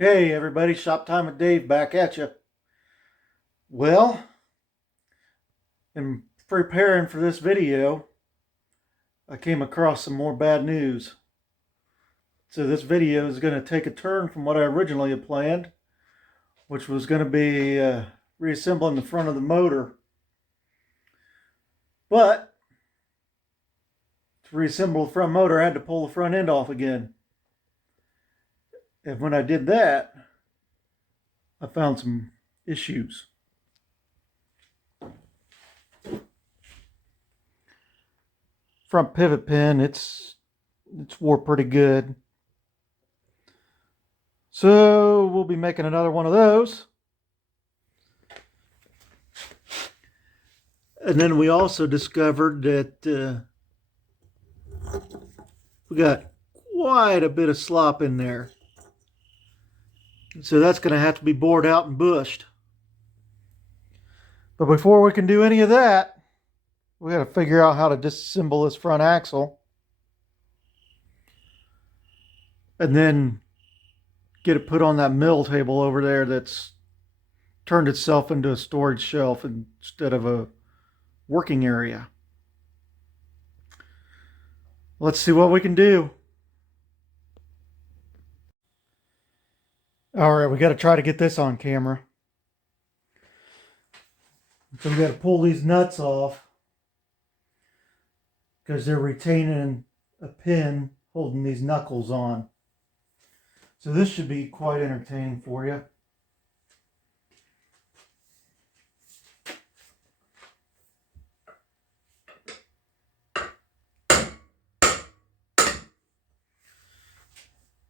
Hey everybody, Shop Time with Dave back at you. Well, in preparing for this video, I came across some more bad news. So this video is going to take a turn from what I originally had planned, which was going to be reassembling the front of the motor. But to reassemble the front motor, I had to pull the front end off again. And when I did that, I found some issues. Front pivot pin, it's wore pretty good. So we'll be making another one of those. And then we also discovered that we got quite a bit of slop in there. So that's going to have to be bored out and bushed. But before we can do any of that, we got to figure out how to disassemble this front axle. And then get it put on that mill table over there that's turned itself into a storage shelf instead of a working area. Let's see what we can do. All right, we got to try to get this on camera. So we got to pull these nuts off because they're retaining a pin holding these knuckles on. So this should be quite entertaining for you.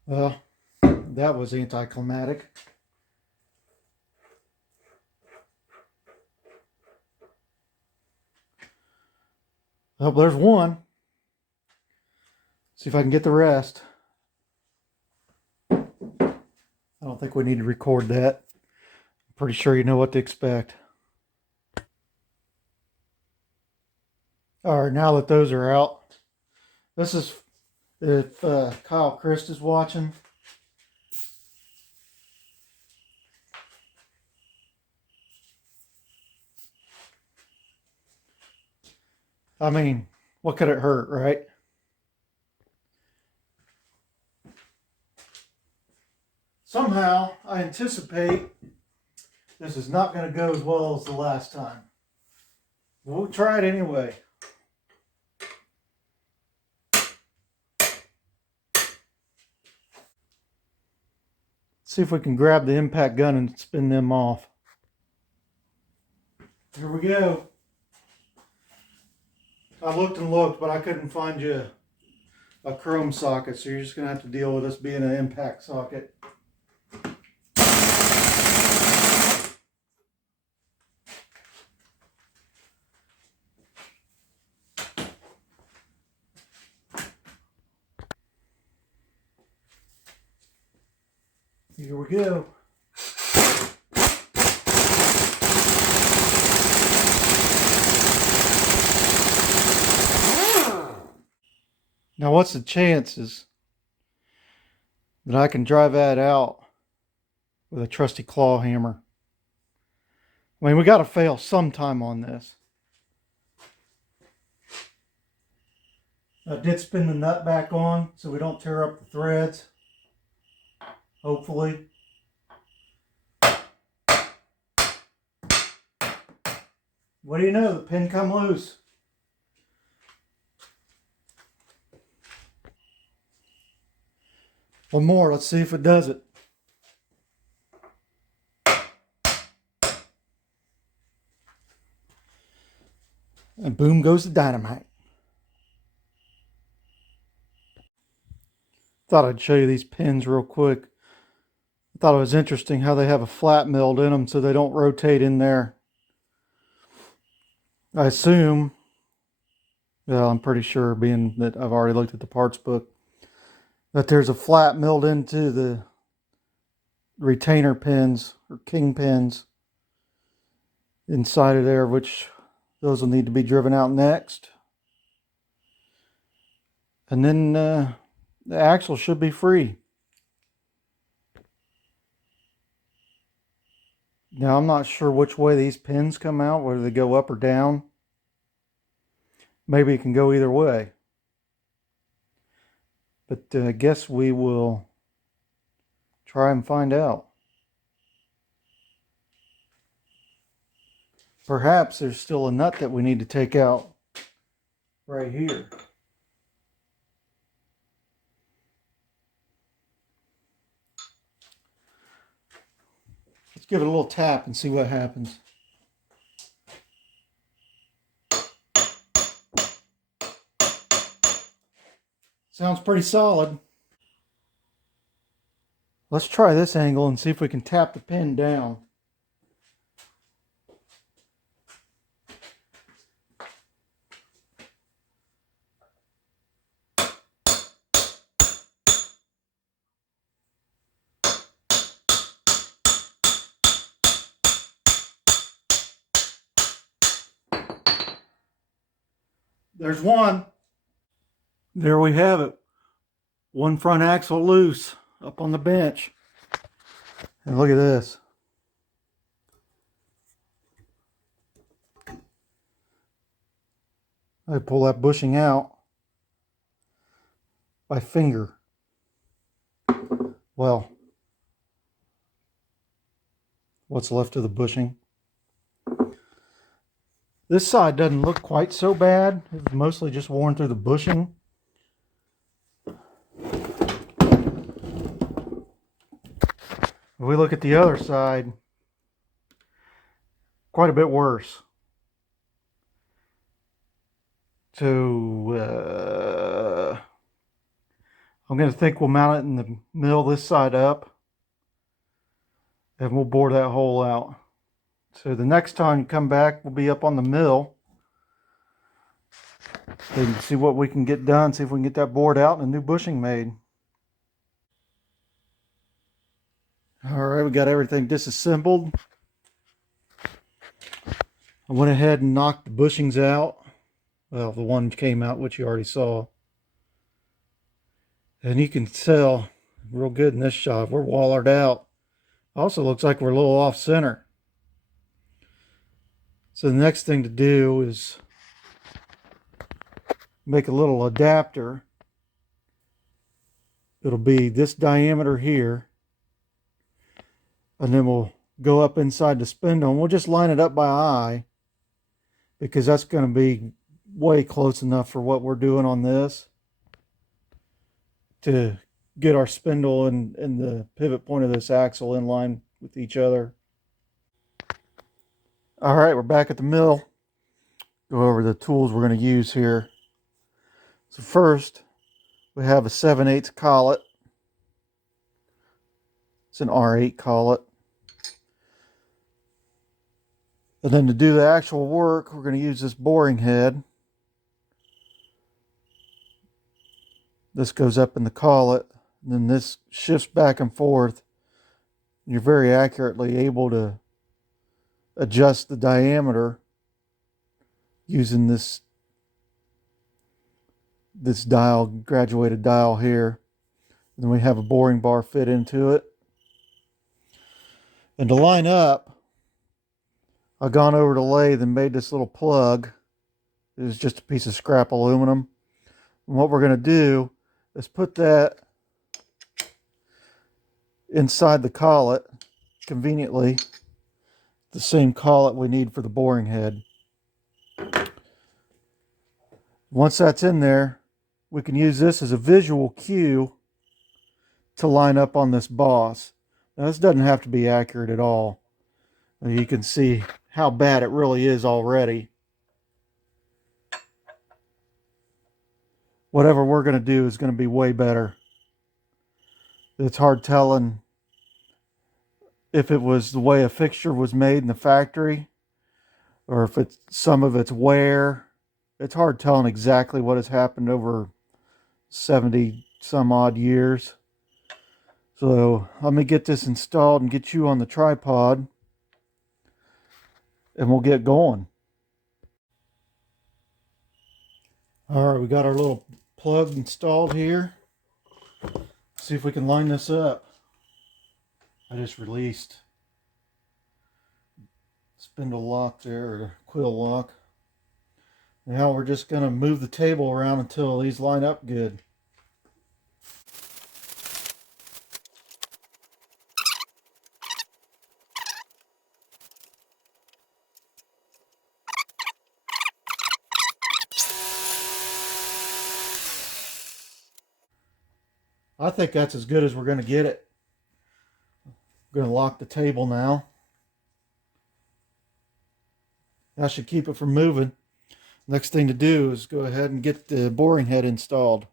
Well, that was anticlimactic. Oh, there's one. See if I can get the rest. I don't think we need to record that. I'm pretty sure you know what to expect. All right, now that those are out, this is if Kyle Christ is watching. I mean, what could it hurt, right? Somehow, I anticipate this is not going to go as well as the last time. We'll try it anyway. See if we can grab the impact gun and spin them off. Here we go. I looked and looked, but I couldn't find you a chrome socket, so you're just going to have to deal with this being an impact socket. Here we go. Now, what's the chances that I can drive that out with a trusty claw hammer? I mean, we got to fail sometime on this. I did spin the nut back on so we don't tear up the threads. Hopefully. What do you know? The pin come loose. One more. Let's see if it does it. And boom goes the dynamite. Thought I'd show you these pins real quick. I thought it was interesting how they have a flat milled in them so they don't rotate in there. I assume, well, I'm pretty sure, being that I've already looked at the parts book, that there's a flat milled into the retainer pins or king pins inside of there, which those will need to be driven out next. And then the axle should be free. Now I'm not sure which way these pins come out, whether they go up or down. Maybe it can go either way. But I guess we will try and find out. Perhaps there's still a nut that we need to take out right here. Let's give it a little tap and see what happens. Sounds pretty solid. Let's try this angle and see if we can tap the pin down. There's one. There we have it. One front axle loose up on the bench. And look at this. I pull that bushing out by finger. Well, what's left of the bushing. This side doesn't look quite so bad. It's mostly just worn through the bushing. If we look at the other side, quite a bit worse. So I'm going to think we'll mount it in the middle this side up, and we'll bore that hole out. So the next time you come back, we'll be up on the mill and see what we can get done, see if we can get that bored out and a new bushing made. All right, we got everything disassembled. I went ahead and knocked the bushings out. Well, the one came out, which you already saw. And you can tell real good in this shot, we're wallered out. Also looks like we're a little off center. So the next thing to do is make a little adapter. It'll be this diameter here. And then we'll go up inside the spindle and we'll just line it up by eye, because that's going to be way close enough for what we're doing on this to get our spindle and the pivot point of this axle in line with each other. All right, we're back at the mill. Go over the tools we're going to use here. So first, we have a 7/8 collet. It's an R8 collet. And then to do the actual work, we're going to use this boring head. This goes up in the collet, and then this shifts back and forth. You're very accurately able to adjust the diameter using this dial, graduated dial here. And then we have a boring bar fit into it. And to line up, I've gone over to lathe and made this little plug. It is just a piece of scrap aluminum. And what we're going to do is put that inside the collet, conveniently, the same collet we need for the boring head. Once that's in there, we can use this as a visual cue to line up on this boss. Now this doesn't have to be accurate at all. You can see how bad it really is already. Whatever we're going to do is going to be way better. It's hard telling if it was the way a fixture was made in the factory or if it's some of its wear. It's hard telling exactly what has happened over 70 some odd years. So let me get this installed and get you on the tripod, and we'll get going. All right, we got our little plug installed here. See if we can line this up. I just released spindle lock there, or quill lock. Now we're just going to move the table around until these line up good. I think that's as good as we're going to get it. I'm going to lock the table now. That should keep it from moving. Next thing to do is go ahead and get the boring head installed.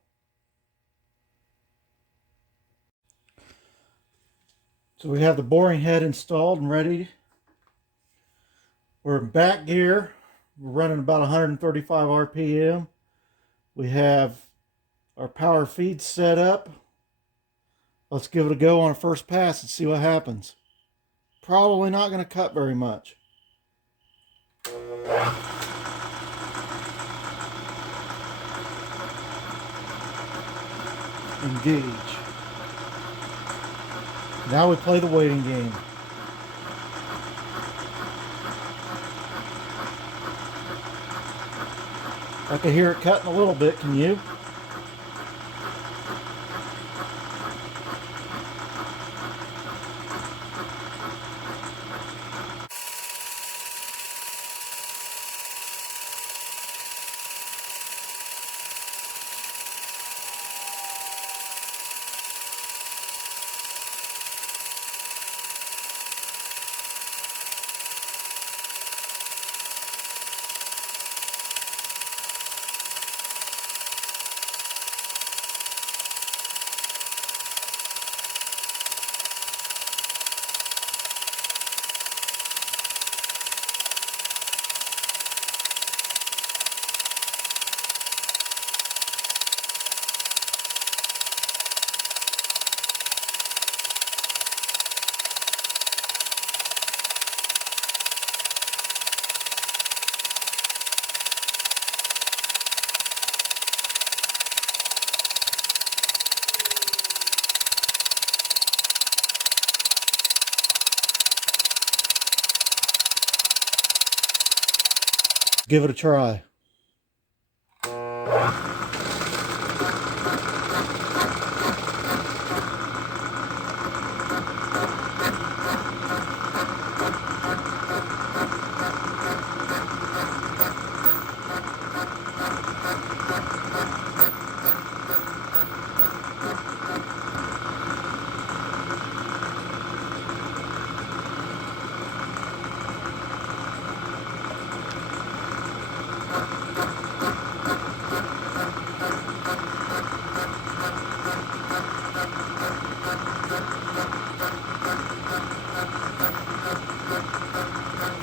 So we have the boring head installed and ready. We're in back gear. We're running about 135 RPM. We have our power feed set up. Let's give it a go on a first pass and see what happens. Probably not going to cut very much. Engage. Now we play the waiting game. I can hear it cutting a little bit, can you? Give it a try.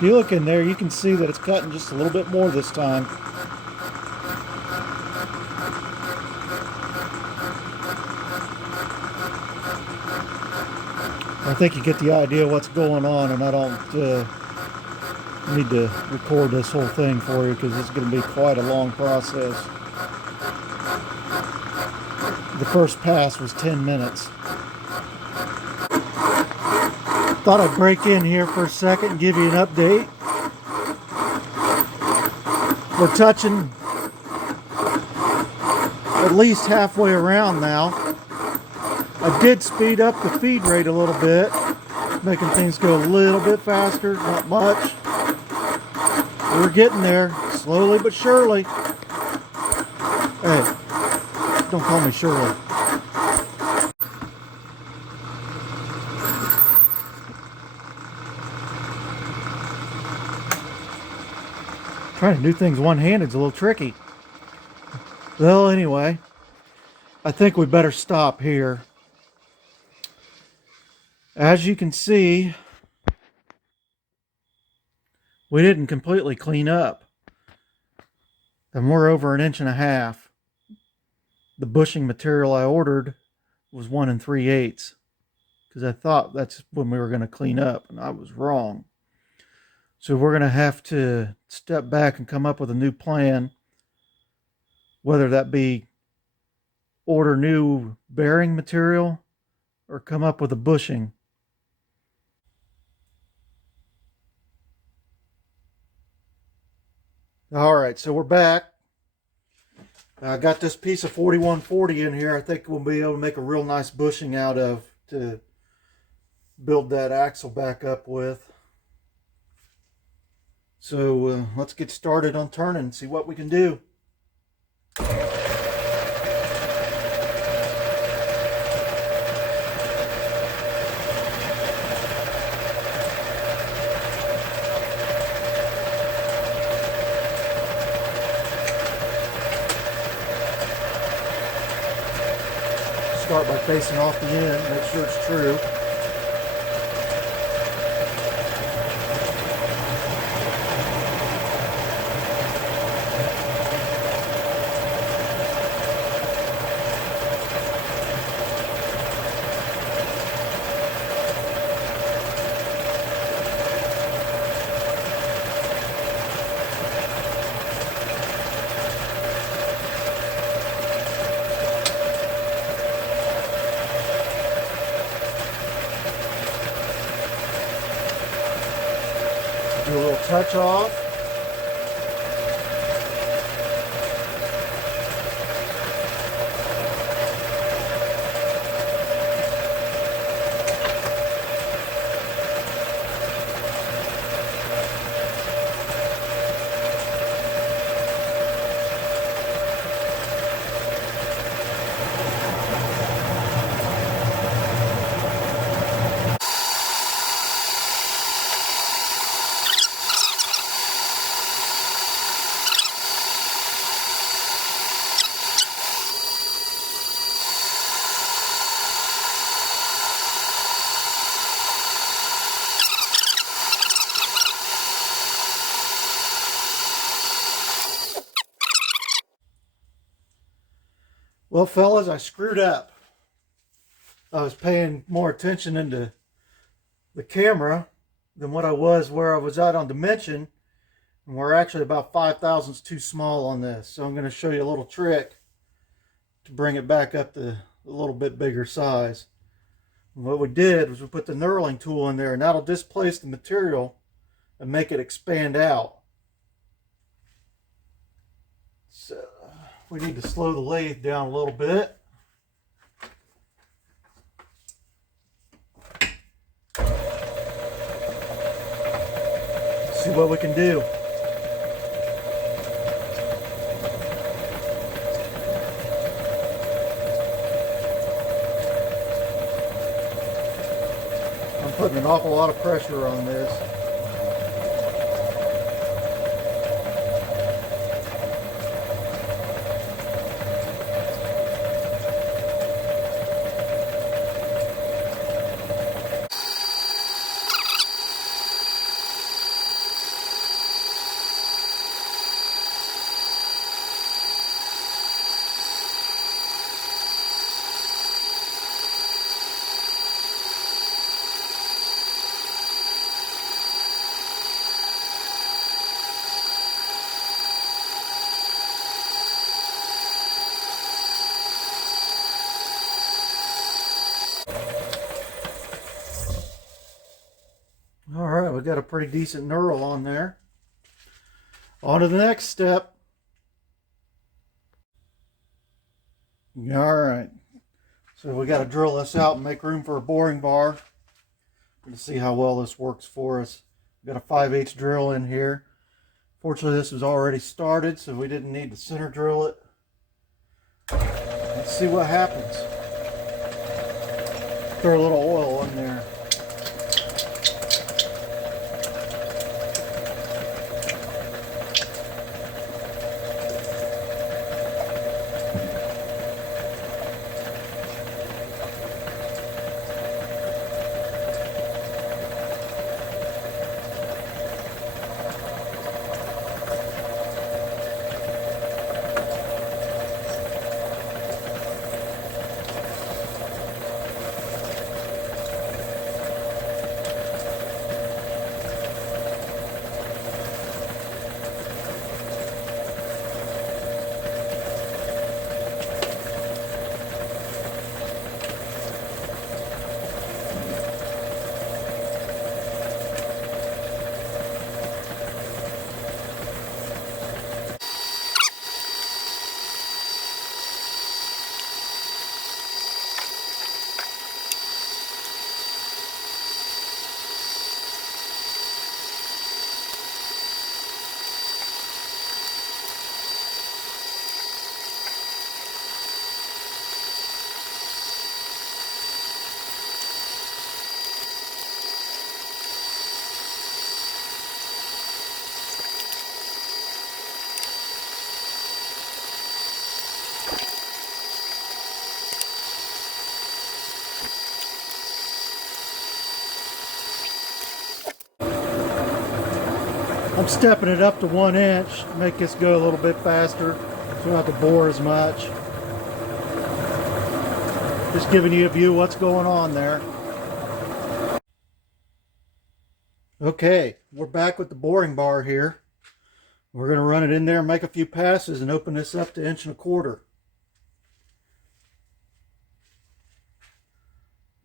If you look in there, you can see that it's cutting just a little bit more this time. I think you get the idea what's going on, and I don't need to record this whole thing for you because it's going to be quite a long process. The first pass was 10 minutes. Thought I'd break in here for a second and give you an update. We're touching at least halfway around now. I did speed up the feed rate a little bit, making things go a little bit faster, not much. We're getting there, slowly but surely. Hey, don't call me Shirley. Trying to do things one-handed is a little tricky. Well, anyway, I think we better stop here. As you can see, we didn't completely clean up. And we're over 1.5 inches. The bushing material I ordered was 1 3/8, because I thought that's when we were going to clean up, and I was wrong. So we're going to have to step back and come up with a new plan, whether that be order new bearing material or come up with a bushing. All right, so we're back. I got this piece of 4140 in here. I think we'll be able to make a real nice bushing out of to build that axle back up with. So let's get started on turning and see what we can do. Start by facing off the end, make sure it's true. Do a little touch off. Well, fellas, I screwed up. I was paying more attention into the camera than what I was where I was at on dimension. And we're actually about 5 thousandths too small on this. So I'm going to show you a little trick to bring it back up to a little bit bigger size. And what we did was we put the knurling tool in there, and that'll displace the material and make it expand out. So we need to slow the lathe down a little bit. See what we can do. I'm putting an awful lot of pressure on this. All right, we got a pretty decent knurl on there. On to the next step. All right, so we got to drill this out and make room for a boring bar. We're going to see how well this works for us. We've got a 5/8 drill in here. Fortunately, this was already started, so we didn't need to center drill it. Let's see what happens. Throw a little oil in there. I'm stepping it up to 1 inch to make this go a little bit faster, so I don't have to bore as much. Just giving you a view of what's going on there. Okay, we're back with the boring bar here. We're going to run it in there, make a few passes, and open this up to 1.25 inches.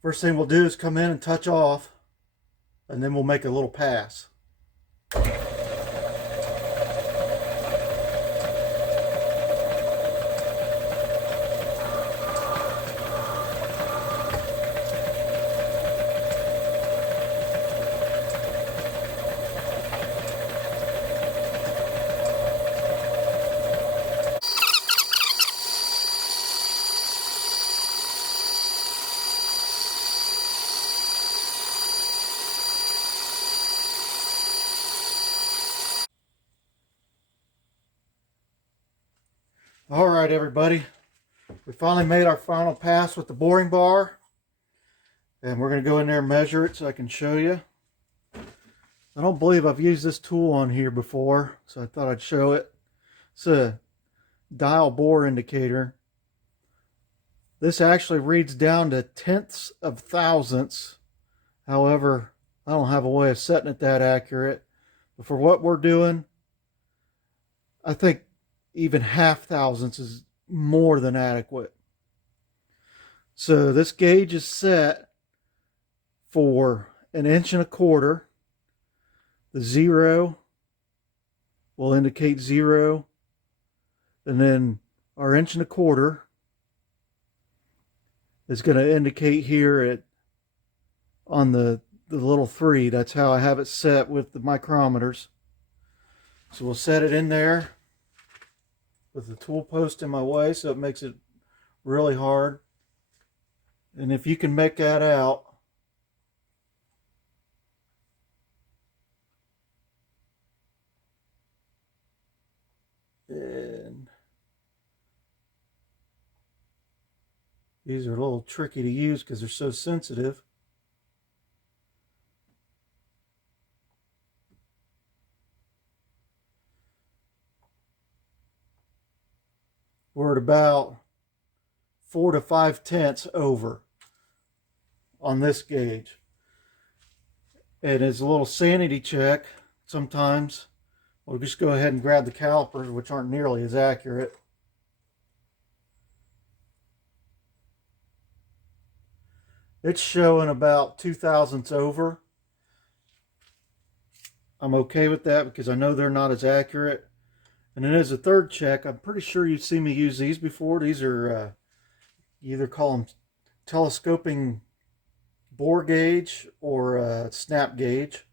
First thing we'll do is come in and touch off, and then we'll make a little pass. All right, everybody. We finally made our final pass with the boring bar. And we're going to go in there and measure it so I can show you. I don't believe I've used this tool on here before, so I thought I'd show it. It's a dial bore indicator. This actually reads down to tenths of thousandths. However, I don't have a way of setting it that accurate. But for what we're doing, I think even half thousandths is more than adequate. So this gauge is set for 1.25 inches. The 0 will indicate 0, and then our 1.25 inches is going to indicate here on the little 3. That's how I have it set with the micrometers. So we'll set it in there with the tool post in my way, so it makes it really hard. And if you can make that out, and these are a little tricky to use because they're so sensitive. We're at about 4 to 5 tenths over on this gauge. And as a little sanity check, sometimes we'll just go ahead and grab the calipers, which aren't nearly as accurate. It's showing about 2 thousandths over. I'm okay with that because I know they're not as accurate. And then as a third check, I'm pretty sure you've seen me use these before. These are, you either call them telescoping bore gauge or snap gauge.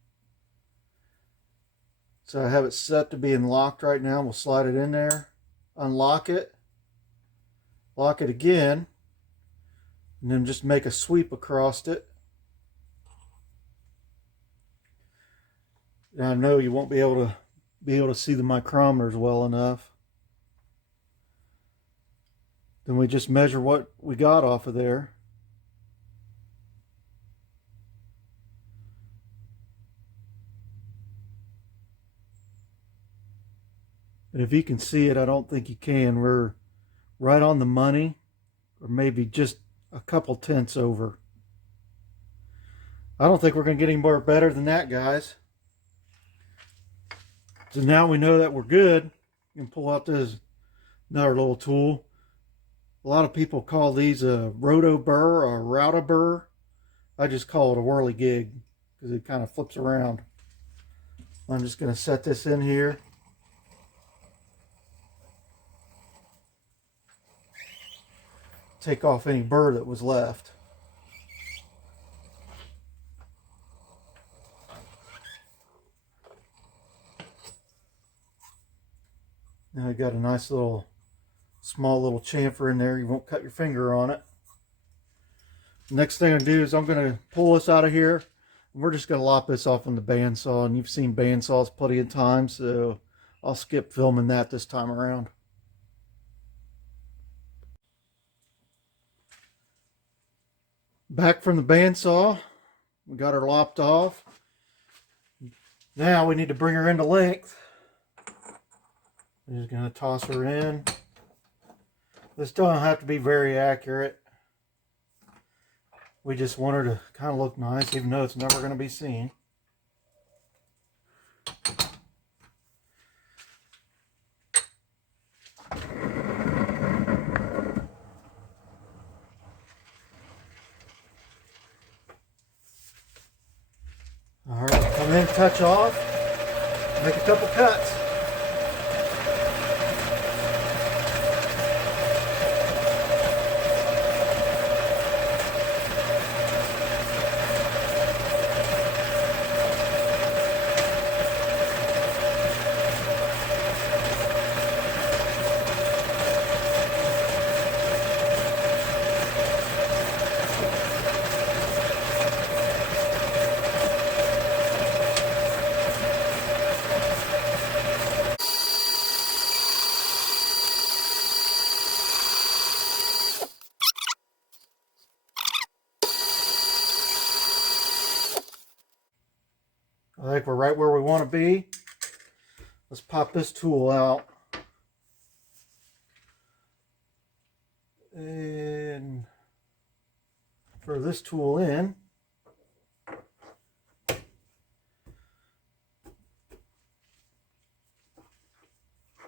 So I have it set to being locked right now. We'll slide it in there, unlock it, lock it again, and then just make a sweep across it. Now I know you won't be able to see the micrometers well enough. Then we just measure what we got off of there. And if you can see it, I don't think you can. We're right on the money, or maybe just a couple tenths over. I don't think we're going to get any more better than that, guys. So now we know that we're good. You can pull out this another little tool. A lot of people call these a roto burr or a routa burr. I just call it a whirligig because it kind of flips around. I'm just going to set this in here. Take off any burr that was left. Now you got a nice little, small little chamfer in there. You won't cut your finger on it. Next thing I'm going to do is I'm going to pull this out of here. And we're just going to lop this off on the bandsaw. And you've seen bandsaws plenty of times, so I'll skip filming that this time around. Back from the bandsaw, we got her lopped off. Now we need to bring her into length. I'm just going to toss her in. This doesn't have to be very accurate. We just want her to kind of look nice, even though it's never going to be seen. All right, come in, touch off, make a couple cuts. I think we're right where we want to be. Let's pop this tool out. And throw this tool in.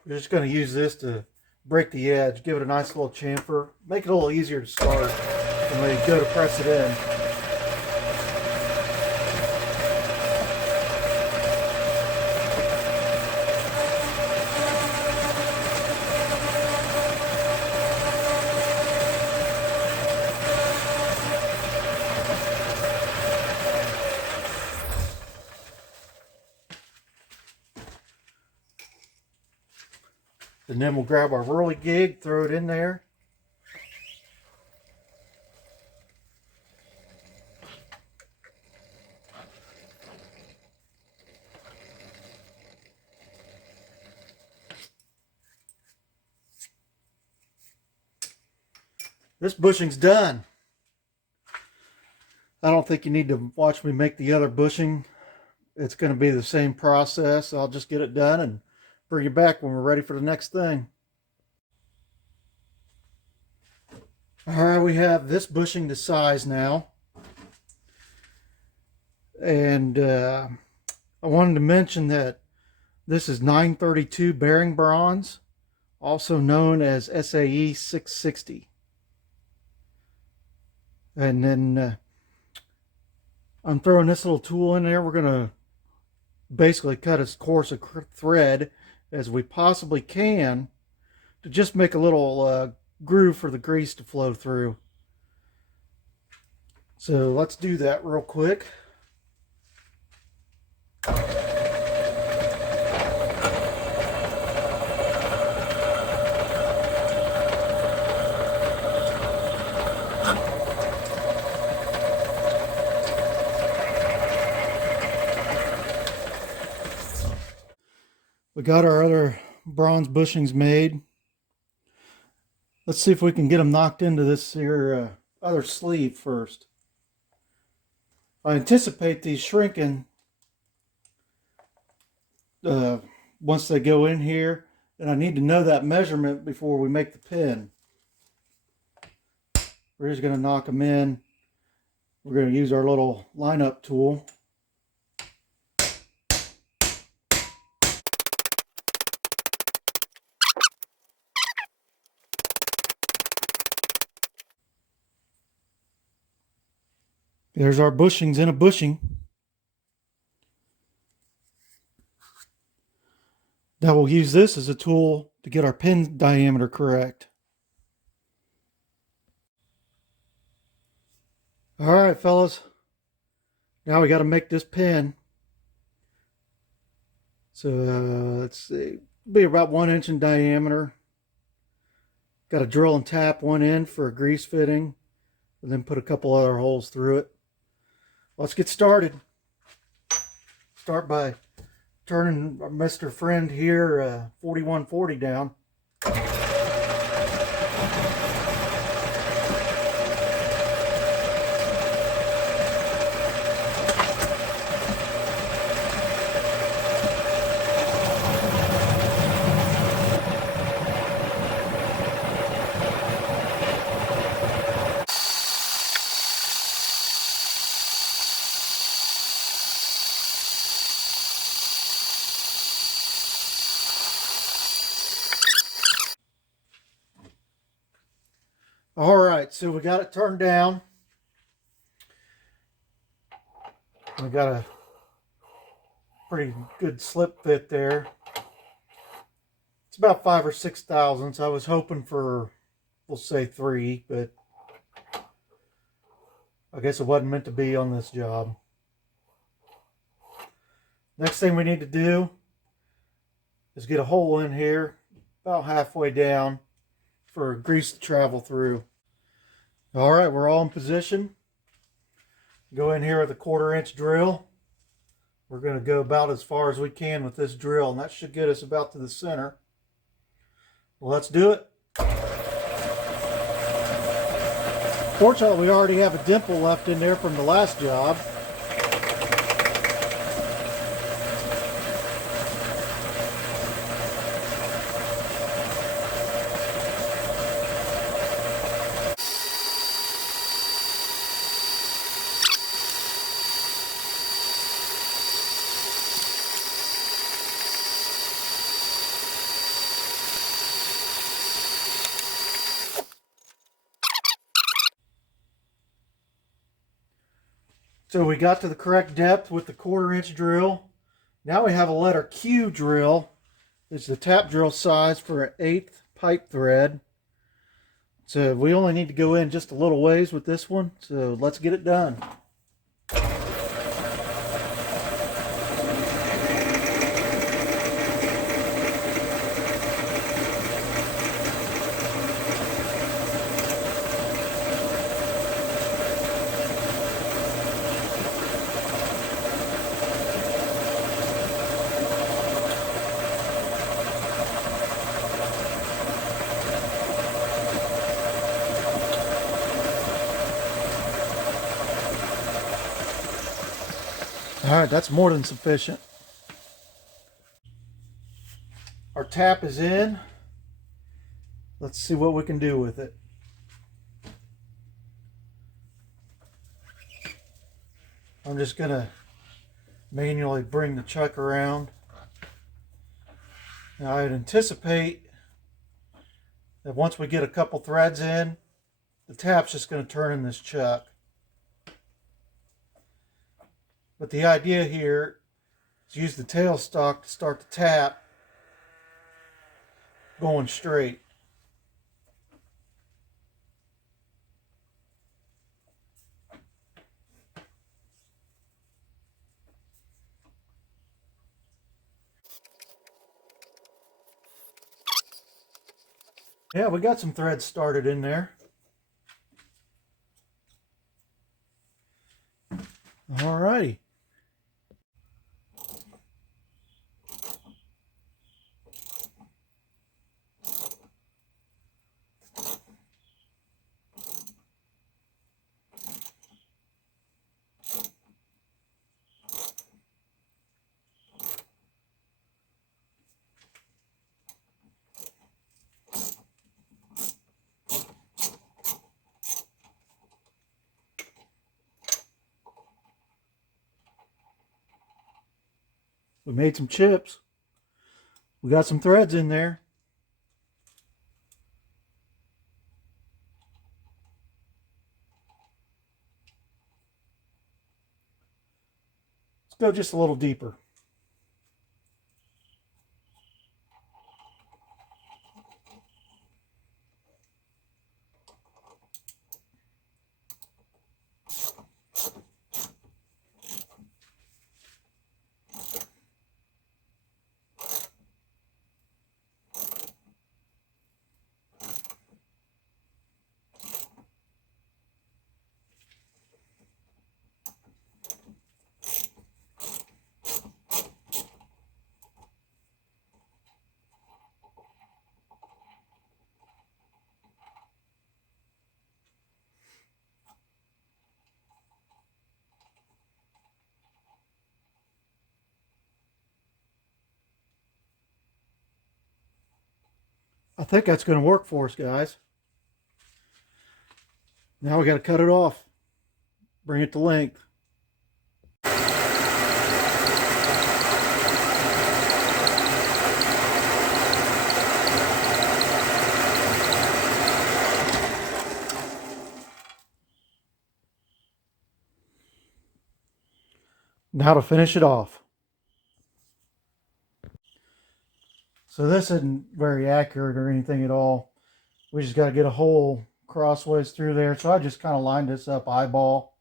We're just going to use this to break the edge, give it a nice little chamfer, make it a little easier to start when we go to press it in. And then we'll grab our whirly gig, throw it in there. This bushing's done. I don't think you need to watch me make the other bushing. It's going to be the same process. I'll just get it done and bring you back when we're ready for the next thing. Alright, we have this bushing to size now. And I wanted to mention that this is 932 bearing bronze, also known as SAE 660. And then I'm throwing this little tool in there. We're going to basically cut as coarse a thread as we possibly can to just make a little groove for the grease to flow through. So let's do that real quick. We got our other bronze bushings made. Let's see if we can get them knocked into this here other sleeve first. I anticipate these shrinking once they go in here, and I need to know that measurement before we make the pin. We're just going to knock them in. We're going to use our little lineup tool. There's our bushings in a bushing. Now we'll use this as a tool to get our pin diameter correct. Alright fellas, now we got to make this pin. So let's see, it'll be about 1 inch in diameter. Got to drill and tap one end for a grease fitting, and then put a couple other holes through it. Let's get started. Start by turning Mr. Friend here 4140 down. Alright, so we got it turned down. We got a pretty good slip fit there. It's about 5 or 6 thousandths. I was hoping for, we'll say 3, but I guess it wasn't meant to be on this job. Next thing we need to do is get a hole in here about halfway down for grease to travel through. Alright, we're all in position. Go in here with a 1/4 inch drill. We're going to go about as far as we can with this drill, and that should get us about to the center. Well, let's do it. Fortunately, we already have a dimple left in there from the last job. So we got to the correct depth with the 1/4 inch drill. Now we have a letter Q drill. It's the tap drill size for an 1/8 pipe thread. So we only need to go in just a little ways with this one. So let's get it done. Alright, that's more than sufficient. Our tap is in. Let's see what we can do with it. I'm just going to manually bring the chuck around. Now I'd anticipate that once we get a couple threads in, the tap's just going to turn in this chuck. But the idea here is use the tailstock to start the tap going straight. Yeah, we got some threads started in there. Alrighty. We made some chips. We got some threads in there. Let's go just a little deeper. I think that's going to work for us, guys. Now we got to cut it off. Bring it to length. Now to finish it off. So this isn't very accurate or anything at all. We just got to get a hole crossways through there. So I just kind of lined this up eyeball.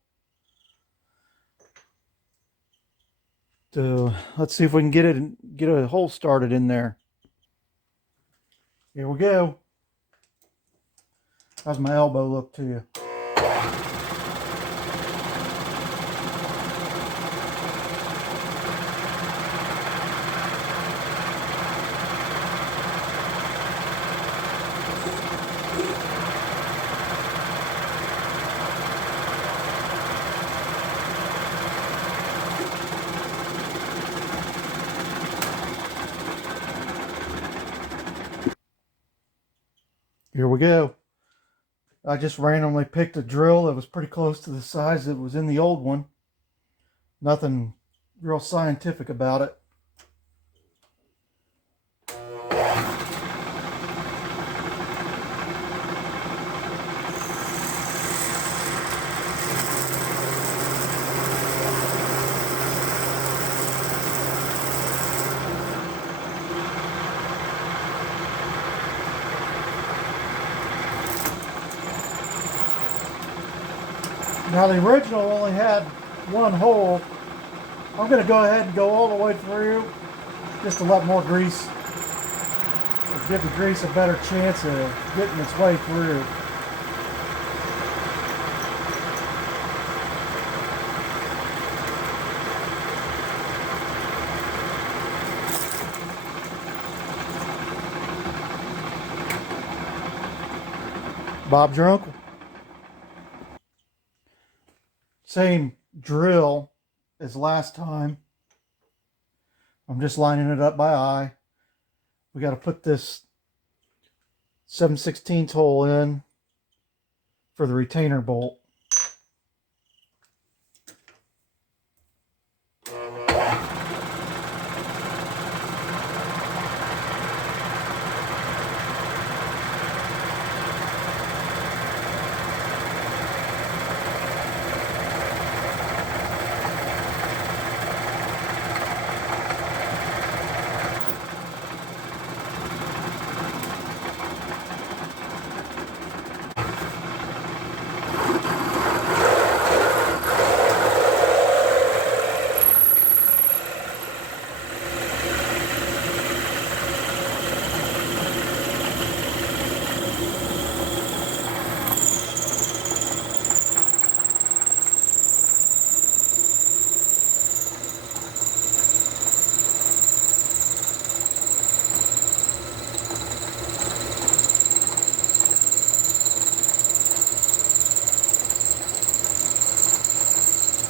So let's see if we can get a hole started in there. Here we go. How's my elbow look to you? Here we go. I just randomly picked a drill that was pretty close to the size that was in the old one. Nothing real scientific about it. Now the original only had one hole. I'm going to go ahead and go all the way through just to let more grease, or give the grease a better chance of getting its way through. Bob's your uncle. Same drill as last time. I'm just lining it up by eye. We got to put this 7/16 hole in for the retainer bolt.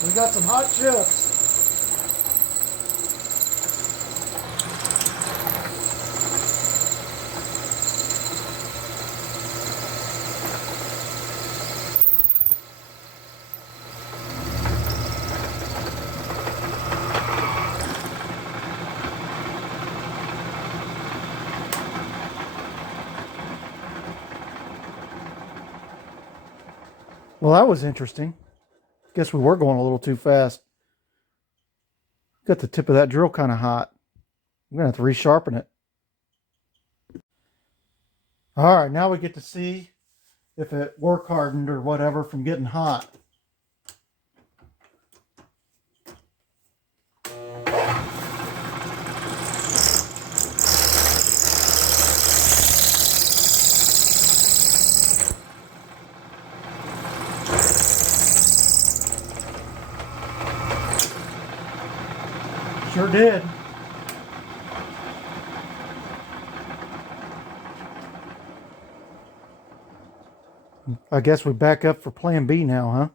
We got some hot chips. Well, that was interesting. Guess we were going a little too fast. Got the tip of that drill kind of hot. I'm going to have to resharpen it. All right, now we get to see if it work hardened or whatever from getting hot. Sure did. I guess we back up for plan B now,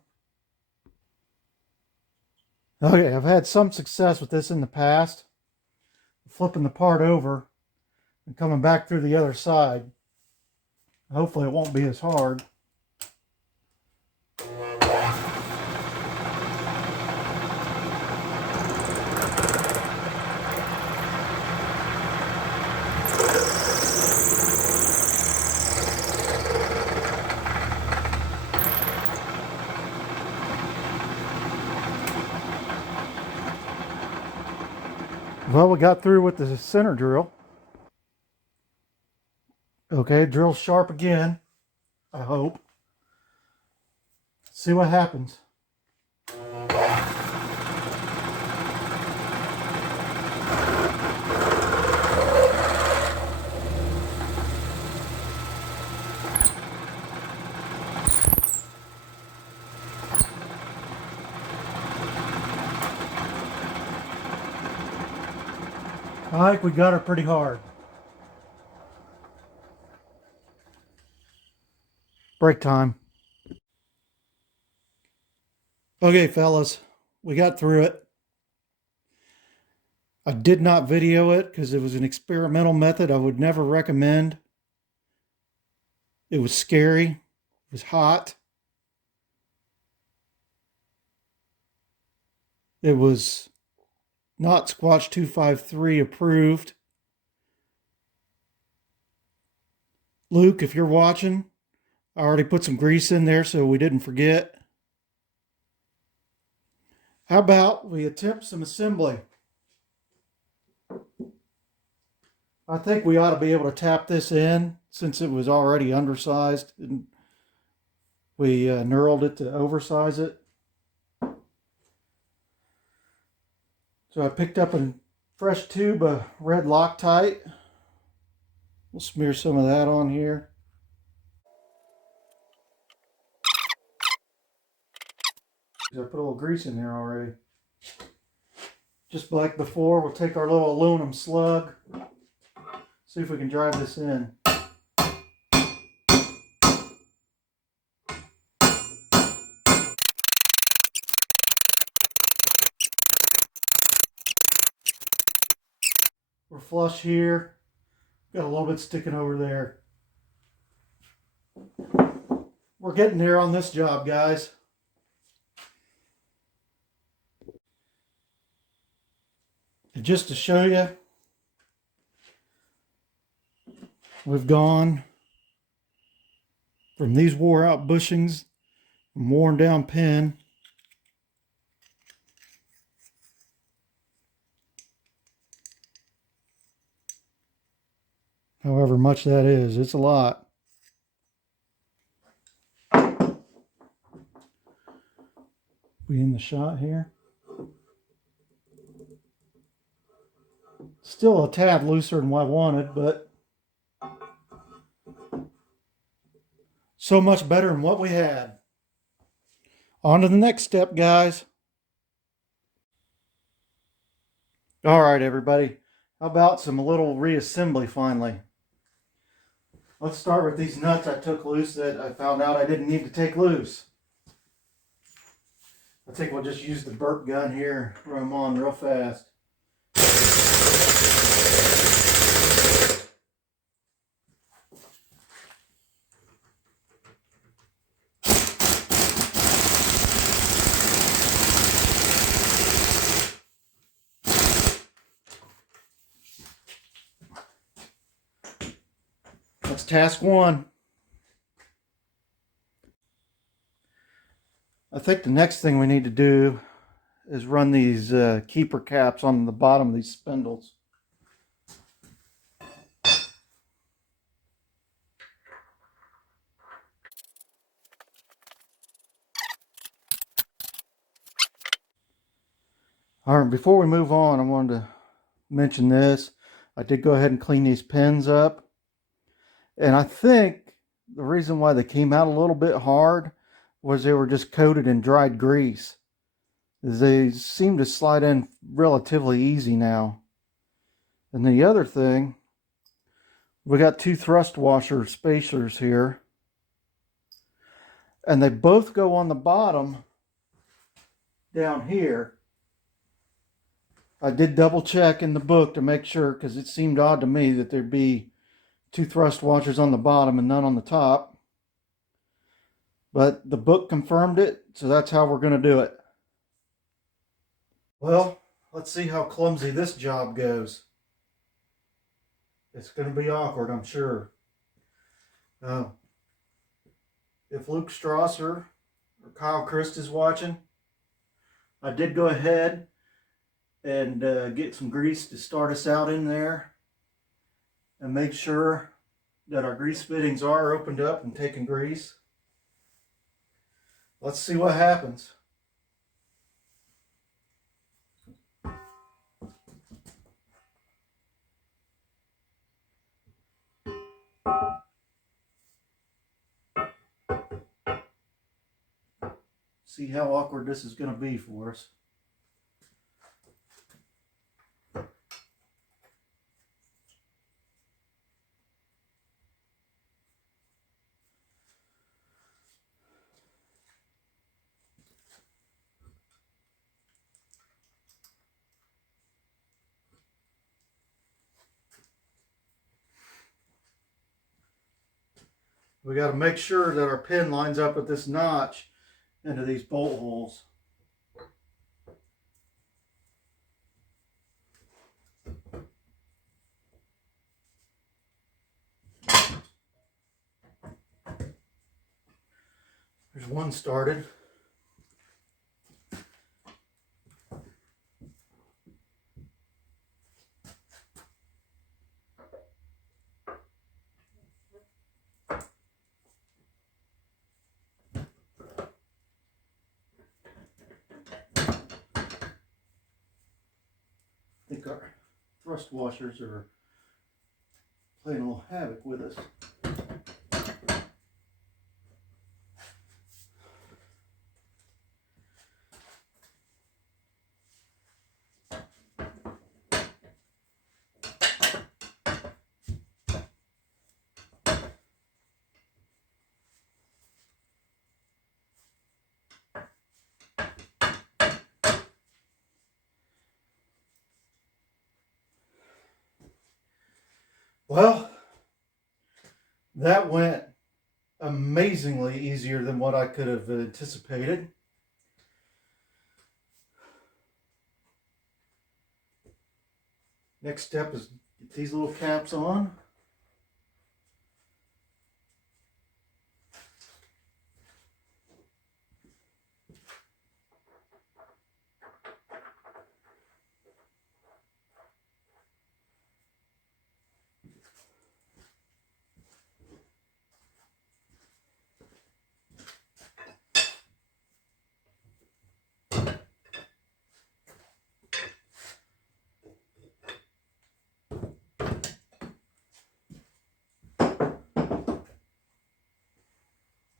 huh? Okay, I've had some success with this in the past. Flipping the part over and coming back through the other side. Hopefully it won't be as hard. Well, we got through with the center drill. Okay, drill sharp again, I hope. See what happens. I think we got her pretty hard. Break time. Okay, fellas, we got through it. I did not video it because it was an experimental method I would never recommend. It was scary. It was hot. It was not Squatch 253 approved. Luke, if you're watching, I already put some grease in there so we didn't forget. How about we attempt some assembly? I think we ought to be able to tap this in since it was already undersized and we knurled it to oversize it. So I picked up a fresh tube of red Loctite. We'll smear some of that on here. I put a little grease in there already. Just like before, we'll take our little aluminum slug. See if we can drive this in. We're flush here. Got a little bit sticking over there. We're getting there on this job, guys. And just to show you, we've gone from these wore out bushings, worn down pin, however much that is, it's a lot. We in the shot here. Still a tad looser than what I wanted, but so much better than what we had. On to the next step, guys. All right, everybody. How about some little reassembly finally? Let's start with these nuts I took loose that I found out I didn't need to take loose. I think we'll just use the burp gun here, run them on real fast. That's task one. I think the next thing we need to do is run these keeper caps on the bottom of these spindles. All right, before we move on, I wanted to mention this. I did go ahead and clean these pins up. And I think the reason why they came out a little bit hard was they were just coated in dried grease. They seem to slide in relatively easy now. And the other thing, we got two thrust washer spacers here. And they both go on the bottom down here. I did double check in the book to make sure because it seemed odd to me that there'd be two thrust washers on the bottom and none on the top. But the book confirmed it, so that's how we're going to do it. Well, let's see how clumsy this job goes. It's going to be awkward, I'm sure. If Luke Strasser or Kyle Christ is watching, I did go ahead and get some grease to start us out in there, and make sure that our grease fittings are opened up and taking grease. Let's see what happens. See how awkward this is going to be for us. We got to make sure that our pin lines up with this notch into these bolt holes. There's one started. I think our thrust washers are playing a little havoc with us. Well, that went amazingly easier than what I could have anticipated. Next step is get these little caps on.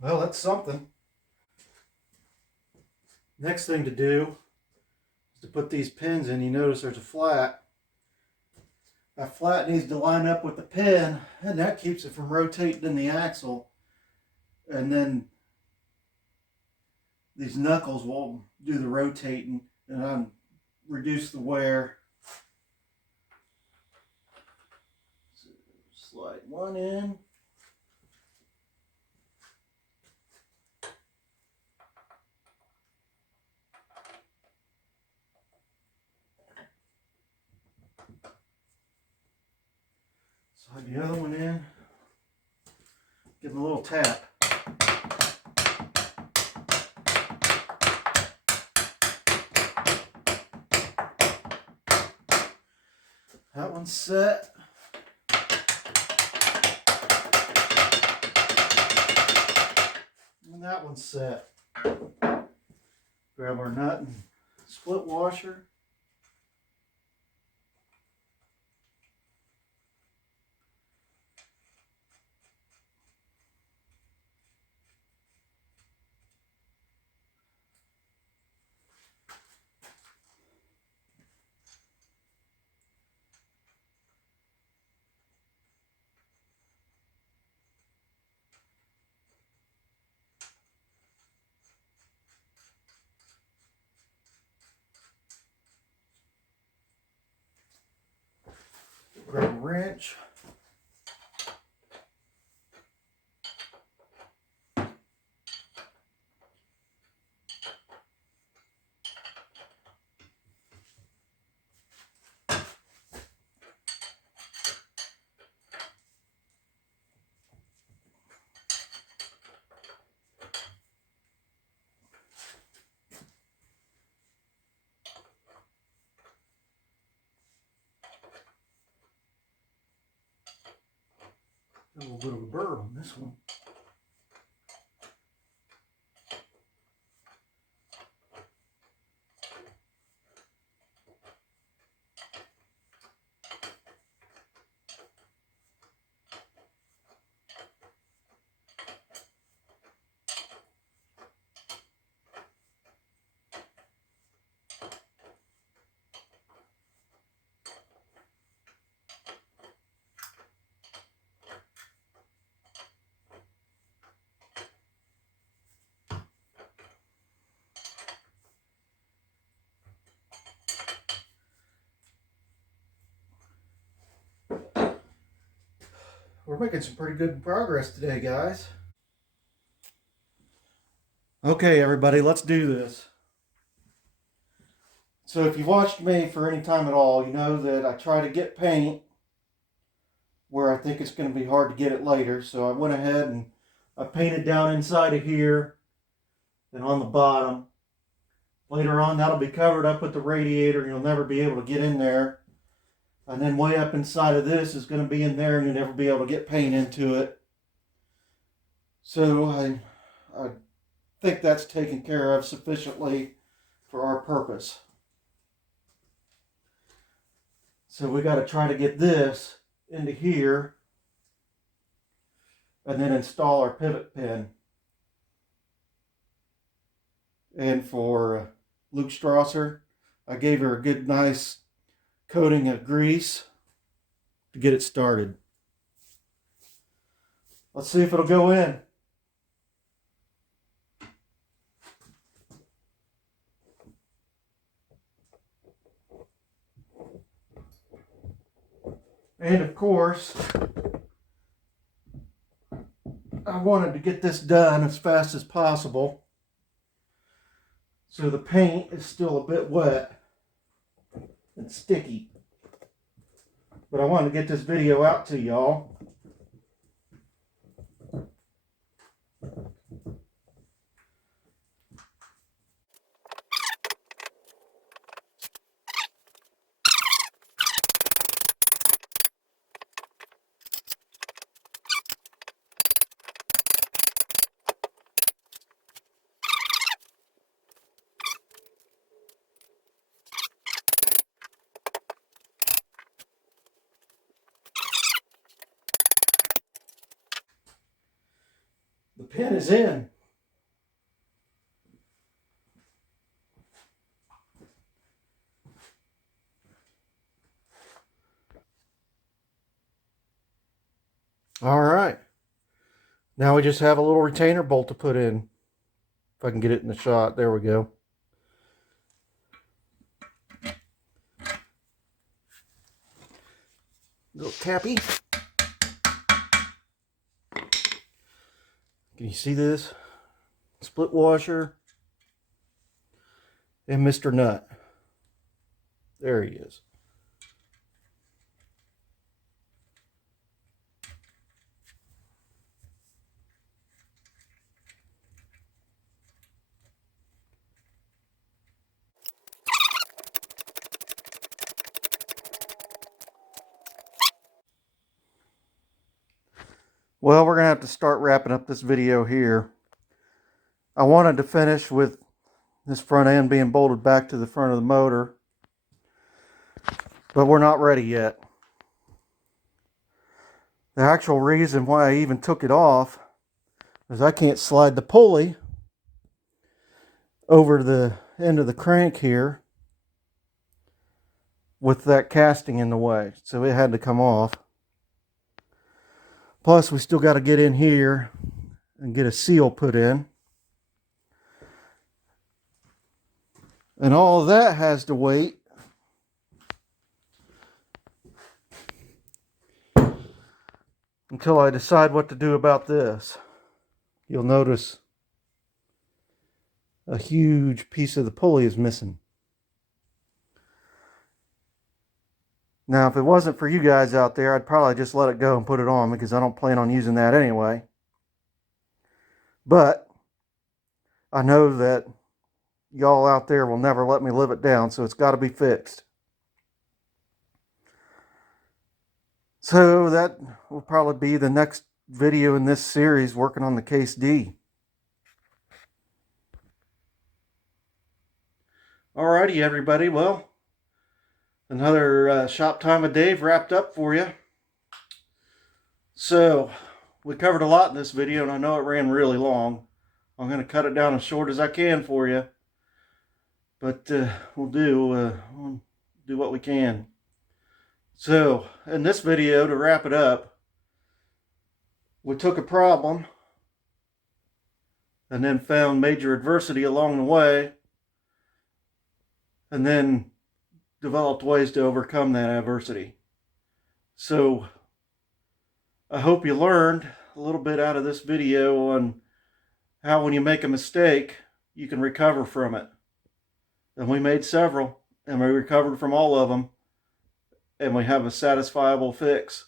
Well, that's something. Next thing to do is to put these pins in. You notice there's a flat. That flat needs to line up with the pin, and that keeps it from rotating in the axle. And then these knuckles will do the rotating and reduce the wear. So slide one in. Slide the other one in. Give them a little tap. That one's set. And that one's set. Grab our nut and split washer. Grab a wrench. burr on this one. We're making some pretty good progress today, guys. Okay, everybody, let's do this. So if you've watched me for any time at all, you know that I try to get paint where I think it's going to be hard to get it later. So I went ahead and I painted down inside of here and on the bottom. Later on, that'll be covered up with the radiator. You'll never be able to get in there. And then way up inside of this is going to be in there and you'll never be able to get paint into it. So I think that's taken care of sufficiently for our purpose. So we got to try to get this into here and then install our pivot pin. And for Luke Strasser, I gave her a good nice coating of grease to get it started. Let's see if it'll go in. And of course, I wanted to get this done as fast as possible. So the paint is still a bit wet and sticky. But I wanted to get this video out to y'all. The pin is in. All right. Now we just have a little retainer bolt to put in. If I can get it in the shot. There we go. Little tappy. Can you see this? Split washer. And Mr. Nut. There he is. Well, we're going to have to start wrapping up this video here. I wanted to finish with this front end being bolted back to the front of the motor, but we're not ready yet. The actual reason why I even took it off is I can't slide the pulley over the end of the crank here with that casting in the way, so it had to come off. Plus, we still got to get in here and get a seal put in. And all of that has to wait until I decide what to do about this. You'll notice a huge piece of the pulley is missing. Now, if it wasn't for you guys out there, I'd probably just let it go and put it on because I don't plan on using that anyway. But I know that y'all out there will never let me live it down, so it's got to be fixed. So that will probably be the next video in this series working on the Case D. Alrighty, everybody. Well, another shop time with Dave wrapped up for you. So, we covered a lot in this video, and I know it ran really long. I'm going to cut it down as short as I can for you. But we'll do what we can. So, in this video, to wrap it up, we took a problem and then found major adversity along the way, and then developed ways to overcome that adversity. So, I hope you learned a little bit out of this video on how when you make a mistake, you can recover from it. And we made several, and we recovered from all of them, and we have a satisfiable fix.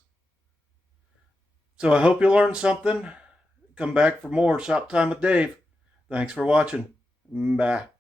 So I hope you learned something. Come back for more Shop Time with Dave. Thanks for watching. Bye.